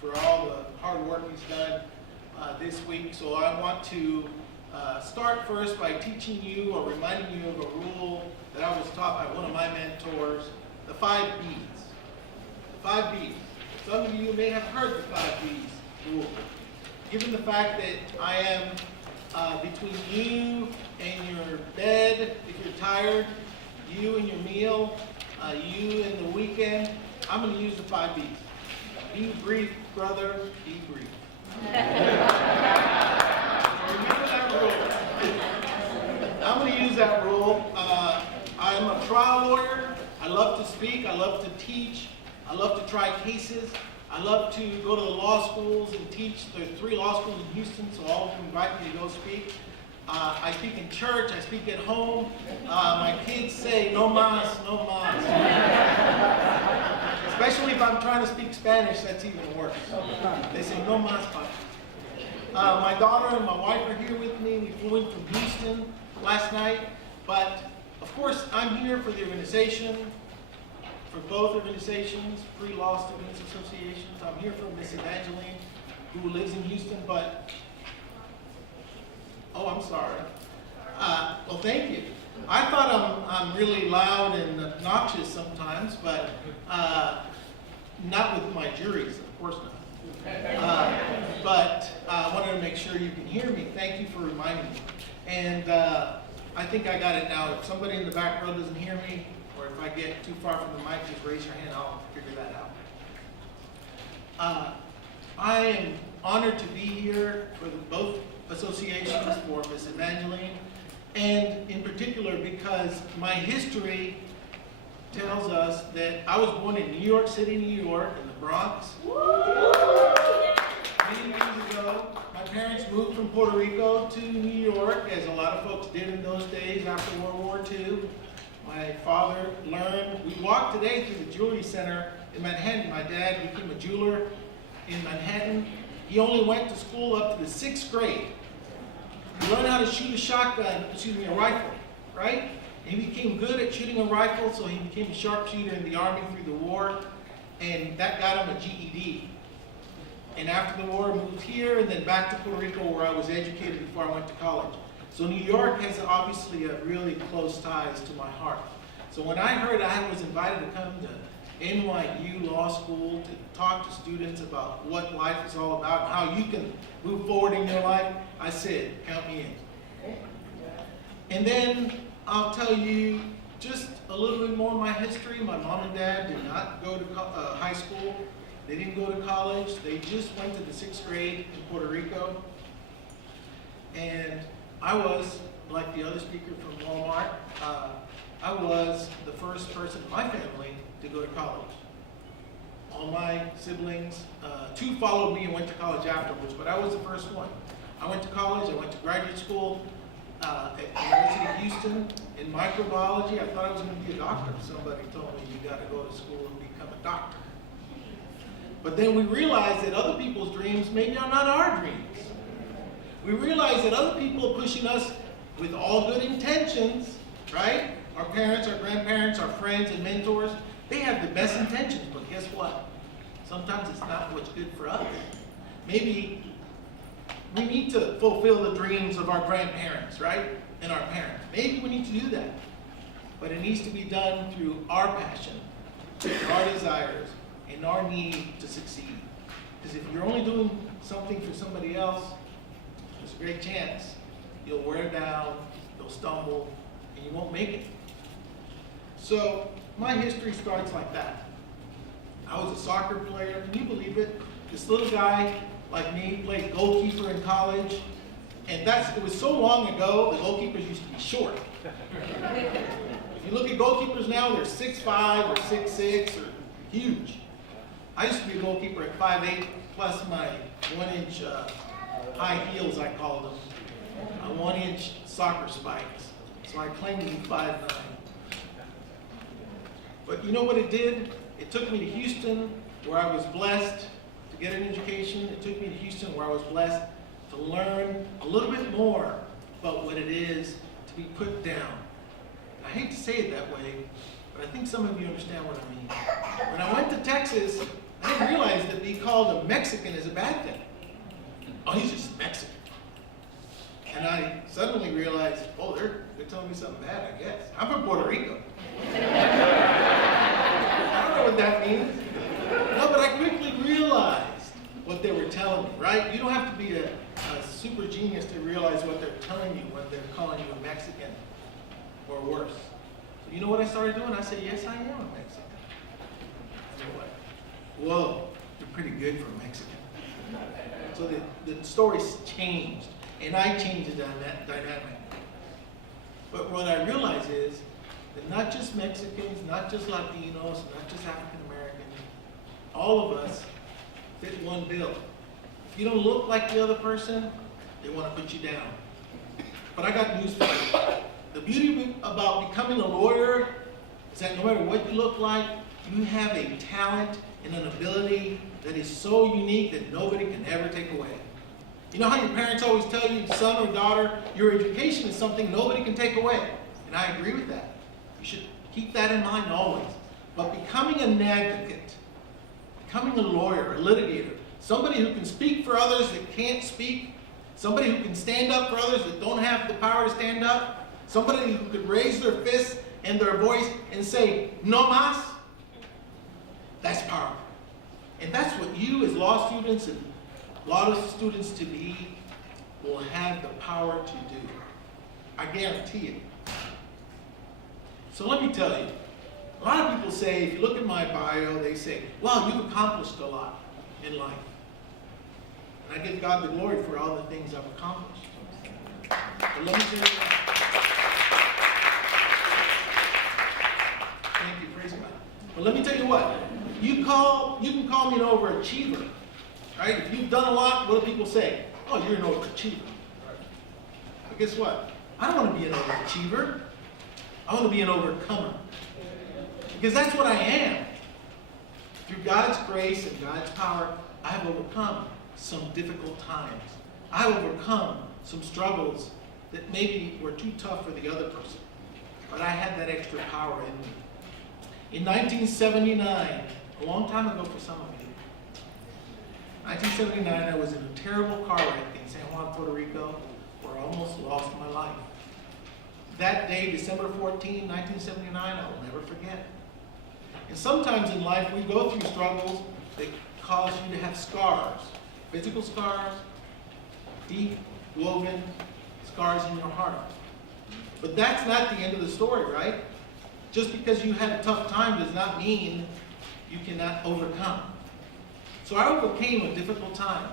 for all the hard work he's done this week. So I want to start first by teaching you or reminding you of a rule that I was taught by one of my mentors, the 5 B's. The 5 B's. Some of you may have heard the 5 B's rule. Given the fact that I am between you and your bed, if you're tired, you and your meal, you and the weekend, I'm going to use the 5 B's. Be brief, brother, be brief. Remember that rule. I'm going to use that rule. I'm a trial lawyer. I love to speak. I love to teach. I love to try cases. I love to go to the law schools and teach. There are 3 law schools in Houston, so all of them invite me to go speak. I speak in church. I speak at home. My kids say, no mas, no mas. Especially if I'm trying to speak Spanish, that's even worse. They say, no mas, papa. My daughter and my wife are here with me. We flew in from Houston last night. But, of course, I'm here for the organization, for both organizations, Free Law Students Associations. I'm here for Miss Evangeline, who lives in Houston, but, oh, I'm sorry. Well, thank you. I thought I'm really loud and obnoxious sometimes, but not with my juries, of course not. But I wanted to make sure you can hear me. Thank you for reminding me. And I think I got it now. If somebody in the back row doesn't hear me, or if I get too far from the mic, just raise your hand. I'll figure that out. I am honored to be here for both associations, for Miss Evangeline, and in particular because my history tells us that I was born in New York City, New York, in the Bronx. Many years ago, my parents moved from Puerto Rico to New York, as a lot of folks did in those days after World War II. My father learned, we walked today through the jewelry center in Manhattan. My dad became a jeweler in Manhattan. He only went to school up to the 6th grade. He learned how to shoot a rifle, right? And he became good at shooting a rifle, so he became a sharpshooter in the Army through the war, and that got him a GED. And after the war, moved here, and then back to Puerto Rico, where I was educated before I went to college. So New York has obviously a really close ties to my heart. So when I heard I was invited to come to NYU Law School to talk to students about what life is all about and how you can move forward in your life, I said, count me in. And then I'll tell you just a little bit more of my history. My mom and dad did not go to high school. They didn't go to college. They just went to the 6th grade in Puerto Rico. And I was, like the other speaker from Walmart, I was the first person in my family to go to college. All my siblings, 2 followed me and went to college afterwards, but I was the first one. I went to college. I went to graduate school at the University of Houston in microbiology. I thought I was going to be a doctor. Somebody told me you got to go to school and become a doctor. But then we realized that other people's dreams maybe are not our dreams. We realized that other people are pushing us with all good intentions, right? Our parents, our grandparents, our friends and mentors, they have the best intentions, but guess what? Sometimes it's not what's good for us. Maybe we need to fulfill the dreams of our grandparents, right? And our parents. Maybe we need to do that. But it needs to be done through our passion, our desires, and our need to succeed. Because if you're only doing something for somebody else, there's a great chance you'll wear down, you'll stumble, and you won't make it. So my history starts like that. I was a soccer player. Can you believe it? This little guy like me played goalkeeper in college. And it was so long ago, the goalkeepers used to be short. If you look at goalkeepers now, they're 6'5" or 6'6" or huge. I used to be a goalkeeper at 5'8", plus my 1-inch high heels, I called them. 1-inch soccer spikes. So I claimed to be 5'9". But you know what it did? It took me to Houston, where I was blessed to get an education. It took me to Houston, where I was blessed to learn a little bit more about what it is to be put down. I hate to say it that way, but I think some of you understand what I mean. When I went to Texas, I didn't realize that being called a Mexican is a bad thing. Oh, he's just Mexican. And I suddenly realized, oh, they're telling me something bad, I guess. I'm from Puerto Rico. I don't know what that means. No, but I quickly realized what they were telling me, right? You don't have to be a super genius to realize what they're telling you when they're calling you a Mexican or worse. So you know what I started doing? I said, yes, I am a Mexican. So what? Whoa, you're pretty good for a Mexican. So the story's changed, and I changed the dynamic. But what I realize is that not just Mexicans, not just Latinos, not just African Americans, all of us fit one bill. If you don't look like the other person, they want to put you down. But I got news for you. The beauty about becoming a lawyer is that no matter what you look like, you have a talent and an ability that is so unique that nobody can ever take away. You know how your parents always tell you, son or daughter, your education is something nobody can take away. And I agree with that. You should keep that in mind always. But becoming an advocate, becoming a lawyer, a litigator, somebody who can speak for others that can't speak, somebody who can stand up for others that don't have the power to stand up, somebody who could raise their fist and their voice and say, no más, that's powerful. And that's what you as law students and law students to be will have the power to do. I guarantee it. So let me tell you, a lot of people say, if you look at my bio, they say, well, you've accomplished a lot in life. And I give God the glory for all the things I've accomplished. But let me tell you, thank you, praise God. But let me tell you what, you can call me an overachiever, right? If you've done a lot, what do people say? Oh, you're an overachiever. But guess what? I don't want to be an overachiever. I want to be an overcomer. Because that's what I am. Through God's grace and God's power, I have overcome some difficult times. I have overcome some struggles that maybe were too tough for the other person. But I had that extra power in me. In 1979, a long time ago for some of you, 1979, I was in a terrible car wreck in San Juan, Puerto Rico, where I almost lost my life. That day, December 14, 1979, I will never forget. And sometimes in life, we go through struggles that cause you to have scars, physical scars, deep woven scars in your heart. But that's not the end of the story, right? Just because you had a tough time does not mean you cannot overcome. So I overcame a difficult time.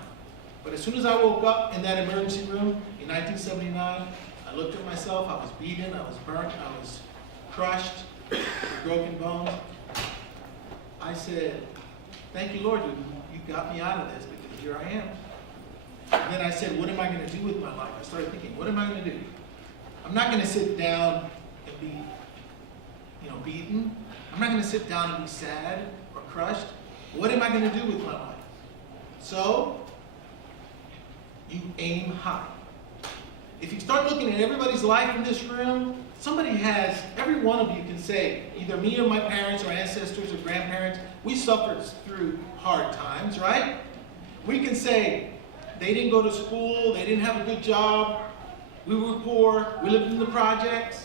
But as soon as I woke up in that emergency room in 1979, I looked at myself, I was beaten, I was burnt, I was crushed, with broken bones. I said, thank you, Lord, you got me out of this because here I am. And then I said, what am I going to do with my life? I started thinking, what am I going to do? I'm not going to sit down and be, beaten. I'm not going to sit down and be sad or crushed. What am I going to do with my life? So, you aim high. If you start looking at everybody's life in this room, every one of you can say, either me or my parents or ancestors or grandparents, we suffered through hard times, right? We can say, they didn't go to school, they didn't have a good job, we were poor, we lived in the projects.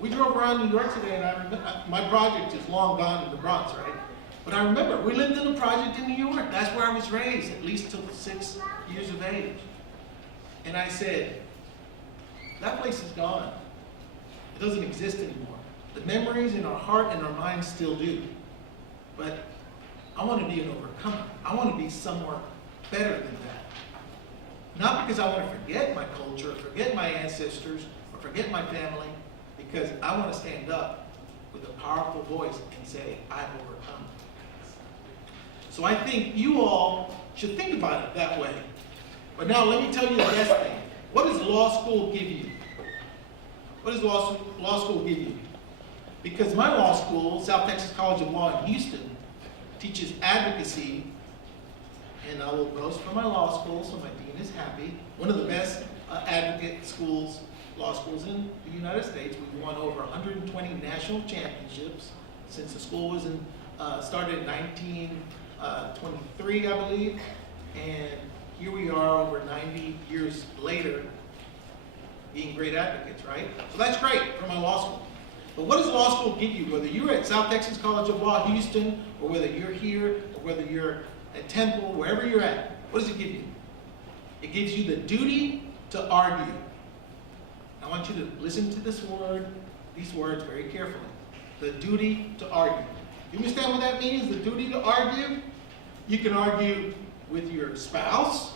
We drove around New York today, and I remember, my project is long gone in the Bronx, right? But I remember, we lived in a project in New York. That's where I was raised, at least till 6 years of age. And I said, that place is gone. It doesn't exist anymore. The memories in our heart and our minds still do. But I want to be an overcomer. I want to be somewhere better than that. Not because I want to forget my culture, forget my ancestors, or forget my family, because I want to stand up with a powerful voice and say, I've overcome. So I think you all should think about it that way. But now let me tell you the best thing. What does law school give you? What does law school give you? Because my law school, South Texas College of Law in Houston, teaches advocacy, and I will boast for my law school, so my dean is happy. One of the best advocate schools, law schools in the United States. We've won over 120 national championships since the school was started in 23, I believe, and here we are over 90 years later being great advocates, right? So that's great for my law school. But what does law school give you? Whether you're at South Texas College of Law, Houston, or whether you're here, or whether you're at Temple, wherever you're at, what does it give you? It gives you the duty to argue. I want you to listen to these words very carefully. The duty to argue. You understand what that means, the duty to argue? You can argue with your spouse.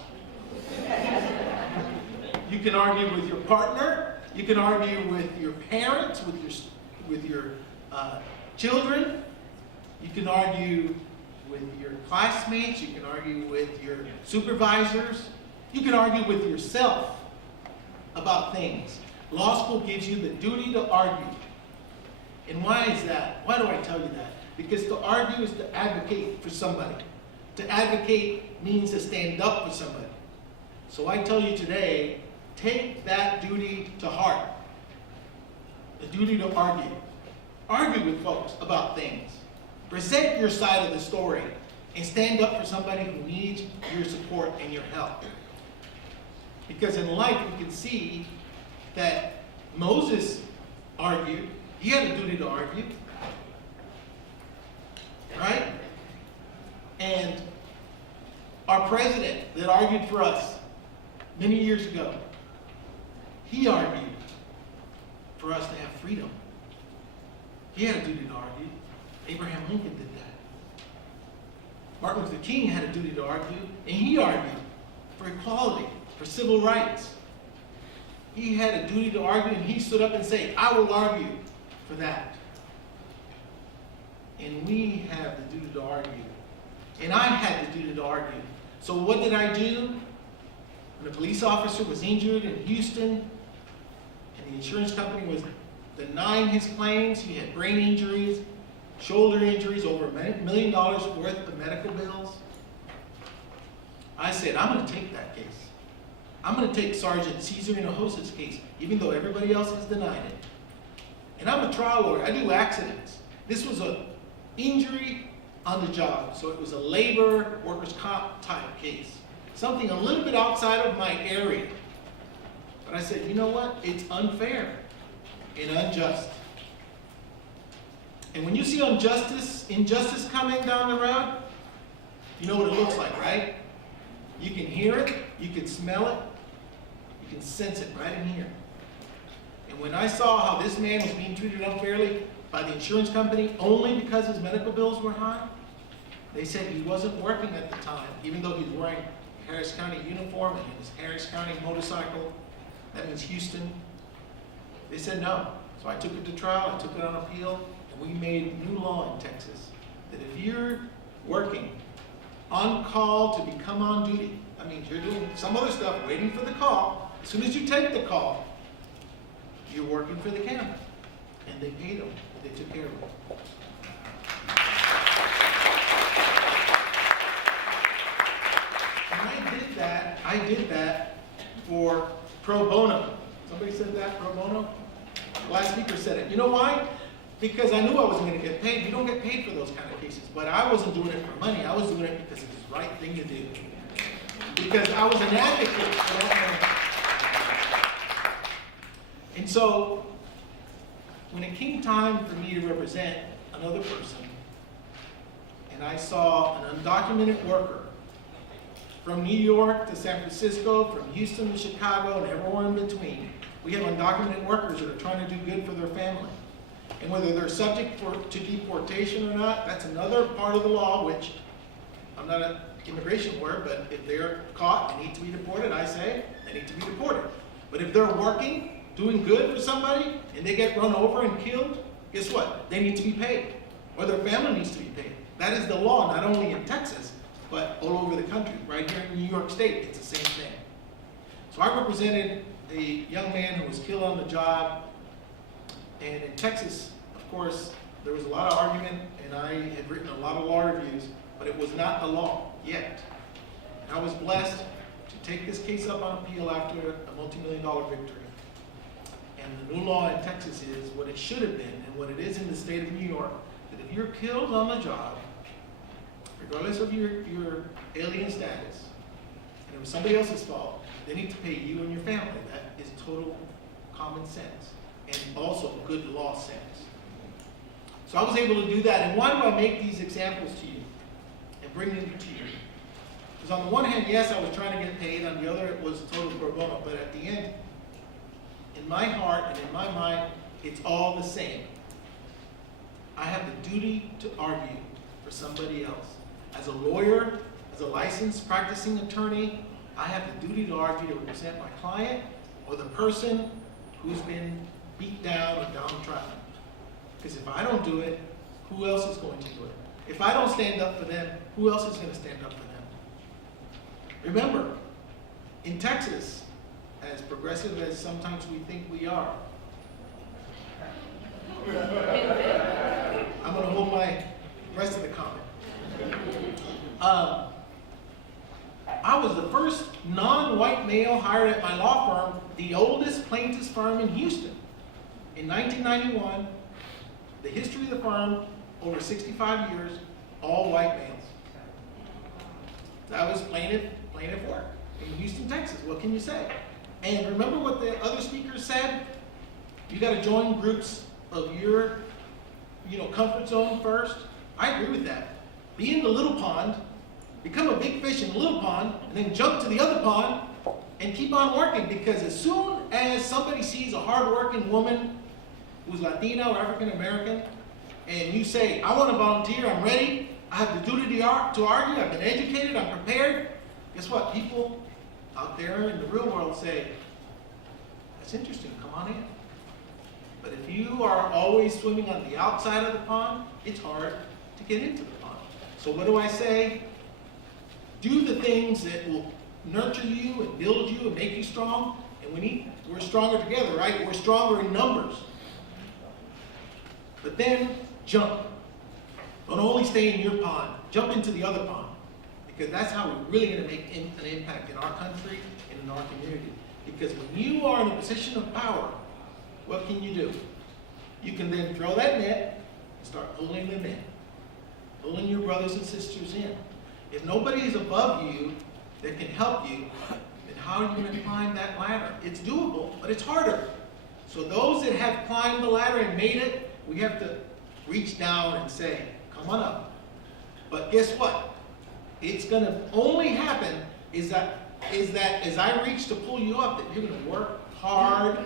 You can argue with your partner. You can argue with your parents, with your children. You can argue with your classmates. You can argue with your supervisors. You can argue with yourself about things. Law school gives you the duty to argue. And why is that? Why do I tell you that? Because to argue is to advocate for somebody. To advocate means to stand up for somebody. So I tell you today, take that duty to heart. The duty to argue. Argue with folks about things. Present your side of the story and stand up for somebody who needs your support and your help. Because in life we can see that Moses argued. He had a duty to argue. Right? And our president that argued for us many years ago, he argued for us to have freedom. He had a duty to argue. Abraham Lincoln did that. Martin Luther King had a duty to argue, and he argued for equality, for civil rights. He had a duty to argue, and he stood up and said, I will argue for that. And we have the duty to argue. And I had the duty to argue. So what did I do? When a police officer was injured in Houston, and the insurance company was denying his claims, he had brain injuries, shoulder injuries, over $1 million worth of medical bills, I said, I'm going to take that case. I'm going to take Sergeant Cesar Hinojos' case, even though everybody else has denied it. And I'm a trial lawyer. I do accidents. This was an injury on the job, so it was a labor workers' comp type case. Something a little bit outside of my area. But I said, you know what? It's unfair and unjust. And when you see injustice coming down the road, you know what it looks like, right? You can hear it, you can smell it, you can sense it right in here. And when I saw how this man was being treated unfairly by the insurance company only because his medical bills were high, they said he wasn't working at the time, even though he's wearing a Harris County uniform and his Harris County motorcycle. That means Houston. They said no. So I took it to trial, I took it on appeal, and we made new law in Texas that if you're working on call to become on duty, that means you're doing some other stuff, waiting for the call. As soon as you take the call, you're working for the county. And they paid them. They took care of them. And I did that for pro bono. Somebody said that, pro bono? The last speaker said it. You know why? Because I knew I wasn't going to get paid. You don't get paid for those kind of cases. But I wasn't doing it for money. I was doing it because it was the right thing to do. Because I was an advocate for that man. And so, when it came time for me to represent another person, and I saw an undocumented worker from New York to San Francisco, from Houston to Chicago, and everywhere in between, we have undocumented workers that are trying to do good for their family. And whether they're subject to deportation or not, that's another part of the law, which I'm not an immigration lawyer, but if they're caught and need to be deported, I say they need to be deported. But if they're working, doing good for somebody, and they get run over and killed, guess what? They need to be paid, or their family needs to be paid. That is the law, not only in Texas, but all over the country. Right here in New York State, it's the same thing. So I represented a young man who was killed on the job. And in Texas, of course, there was a lot of argument, and I had written a lot of law reviews, but it was not the law yet. And I was blessed to take this case up on appeal after a multi-million-dollar victory. And the new law in Texas is what it should have been, and what it is in the state of New York, that if you're killed on the job, regardless of your alien status, and it was somebody else's fault, they need to pay you and your family. That is total common sense and also good law sense. So I was able to do that. And why do I make these examples to you and bring them to you? Because on the one hand, yes, I was trying to get paid. On the other, it was total pro bono. But at the end, in my heart and in my mind, it's all the same. I have the duty to argue for somebody else. As a lawyer, as a licensed practicing attorney, I have the duty to argue to represent my client or the person who's been beat down or downtrodden. Because if I don't do it, who else is going to do it? If I don't stand up for them, who else is going to stand up for them? Remember, in Texas, as progressive as sometimes we think we are, I'm going to hold my rest of the comment. I was the first non-white male hired at my law firm, the oldest plaintiff's firm in Houston. In 1991, the history of the firm, over 65 years, all white males. That was plaintiff work in Houston, Texas. What can you say? And remember what the other speakers said? You got to join groups of your, comfort zone first. I agree with that. Be in the little pond, become a big fish in the little pond, and then jump to the other pond and keep on working. Because as soon as somebody sees a hard-working woman who's Latina or African American, and you say, I want to volunteer, I'm ready, I have the duty to argue, I've been educated, I'm prepared, guess what? People out there in the real world say, that's interesting, come on in. But if you are always swimming on the outside of the pond, it's hard to get into the pond. So what do I say? Do the things that will nurture you and build you and make you strong. And we're stronger together, right? We're stronger in numbers. But then jump. Don't only stay in your pond. Jump into the other pond. Because that's how we're really going to make an impact in our country and in our community. Because when you are in a position of power, what can you do? You can then throw that net and start pulling them in. Pulling your brothers and sisters in. If nobody is above you that can help you, then how are you going to climb that ladder? It's doable, but it's harder. So those that have climbed the ladder and made it, we have to reach down and say, come on up. But guess what? It's going to only happen is that as I reach to pull you up, that you're going to work hard